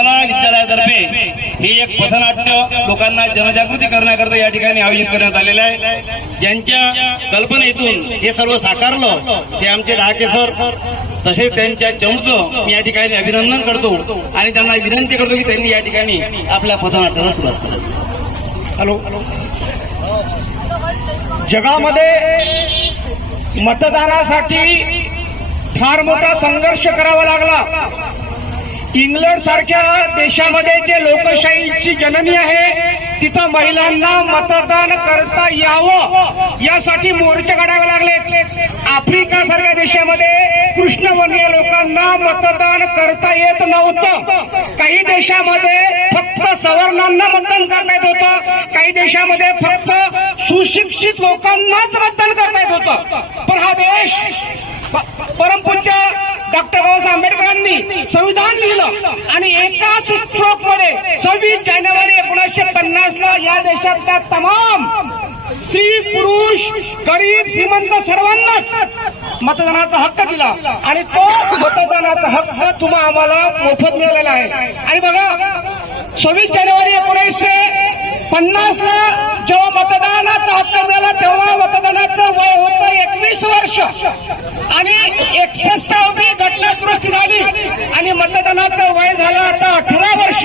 विद्यालयातर्फे हे एक पथनाट्य लोकांना जनजागृती करण्याकरता या ठिकाणी आयोजित करण्यात आलेलं आहे. ज्यांच्या कल्पनेतून हे सर्व साकारलं ते आमचे डहाके सर तसेच त्यांच्या चमचं मी या ठिकाणी अभिनंदन करतो आणि त्यांना विनंती करतो की त्यांनी या ठिकाणी आपल्या पथनाट्याला सुरुवात हॅलो. जगामध्ये मतदानासाठी फार मोठा संघर्ष करावा लागला. इंग्लंड सारख्या देशामध्ये जे लोकशाहीची जननी आहे तिथं महिलांना मतदान करता यावं यासाठी मोर्चे काढावे लागले. आफ्रिका सारख्या देशामध्ये कृष्णवर्णीय लोकांना मतदान करता येत नव्हतं. काही देशामध्ये फक्त सवर्णांना मतदान करता येत होतं. काही देशामध्ये फक्त सुशिक्षित लोकांनाच मतदान करता येत होतं. पण हा देश परमपूज्य डॉक्टर बाबासाहेब आंबेडकरांनी संविधान लिहिलं आणि एकाच स्ट्रोकमध्ये सव्वीस जानेवारी एकोणीसशे पन्नास ला या देशातल्या तमाम स्त्री पुरुष गरीब श्रीमंत सर्वांनाच मतदानाचा हक्क दिला. आणि तो मतदानाचा हक्क तुम्हा आम्हाला मोफत मिळालेला आहे. आणि बघा सव्वीस जानेवारी एकोणीसशे पन्नास ला जेव्हा मतदानाचा हक्क मिळाला तेव्हा मतदानाचं वय होतं एकवीस वर्ष. आणि एकसष्टावी घटना दुरुस्ती झाली आणि मतदानाचं वय झालं आता अठरा वर्ष.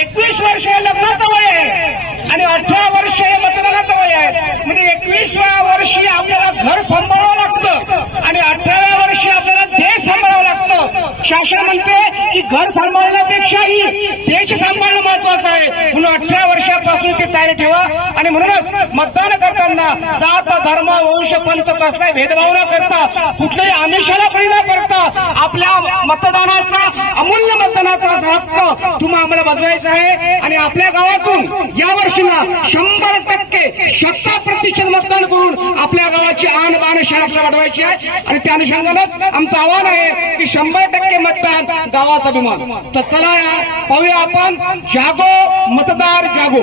एकवीस वर्ष हे लग्नाचं वय आहे आणि अठरा वर्ष हे मतदानाचं वय आहे. म्हणजे एकवीसव्या वर्षी आपल्याला घर सांभाळावं लागतं आणि अठराव्या वर्षी आपल्याला देश सांभाळावा लागतं. शासन म्हणते की घर सांभाळण्यापेक्षाही देश सांभाळणं महत्वाचं आहे. म्हणून अठरा वर्षापासून ते तयारी ठेवा. आणि म्हणूनच मतदान करताना जात धर्म वंश पंच कसलाही भेदभाव न करता कुठल्याही आमिषाला बळी न करता आपल्या मतदानाचा अमूल्य मतदानाचा हक्क तुम्हा आम्हाला बदलायचा आहे. आणि आपल्या गावातून या वर्षीला शंभर टक्के शता प्रतिशत मतदान करून आपल्या गावाची आण बाण शान आपल्याला वाढवायची आहे. आणि त्या अनुषंगानंच आमचं आव्हान आहे की शंभर टक्के मतदान गावाचा अभिमान. तर चला या पाहूया आपण जागो मतदार जागो.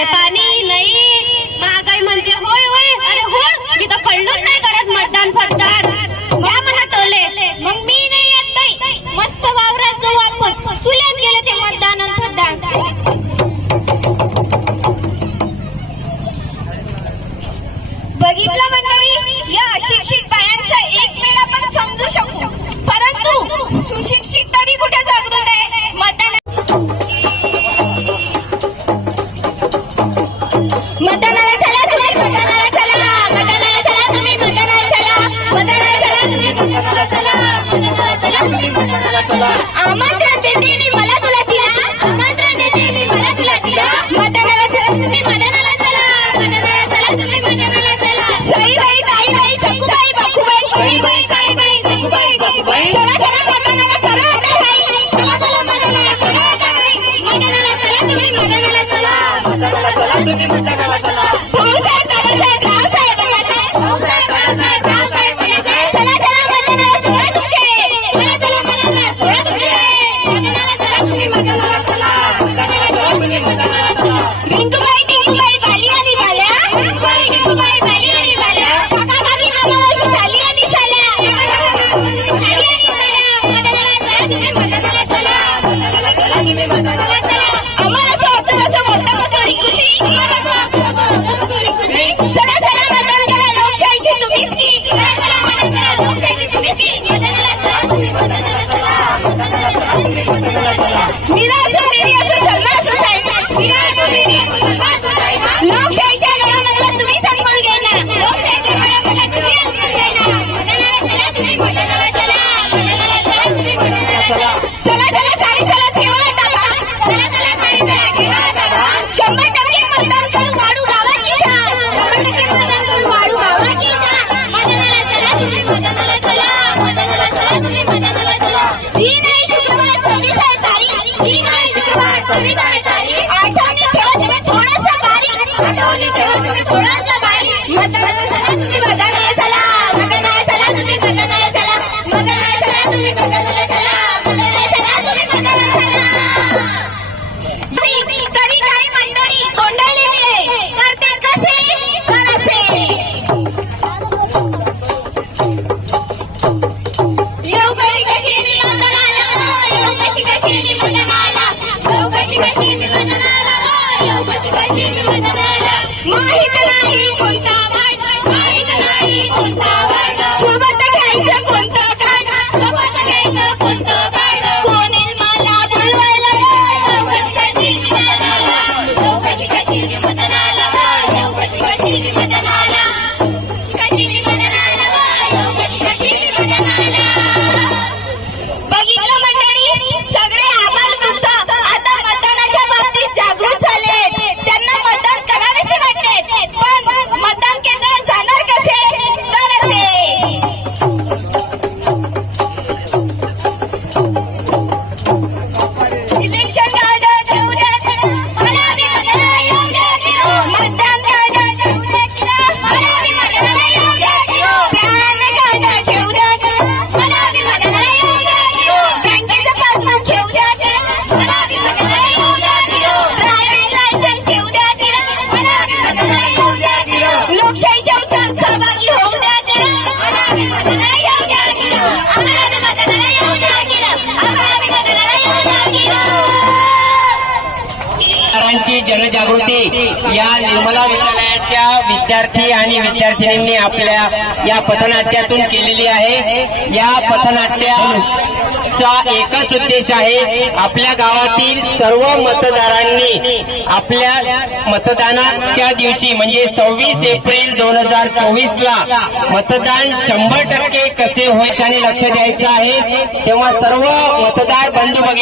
पानी భూసేత ¡Mira! विद्यार्थी आणि विद्यार्थिनींनी आपल्या या पथनाट्यातून केलेली आहे. या पथनाट्याचा एकच उद्देश आहे आपल्या गावातील सर्व मतदारांनी आपल्या मतदानाच्या दिवशी म्हणजे सव्वीस एप्रिल दोन हजार चोवीस ला मतदान शंभर टक्के कसे होईल आणि लक्ष द्यायचं आहे तेव्हा सर्व मतदार बंधू बघितले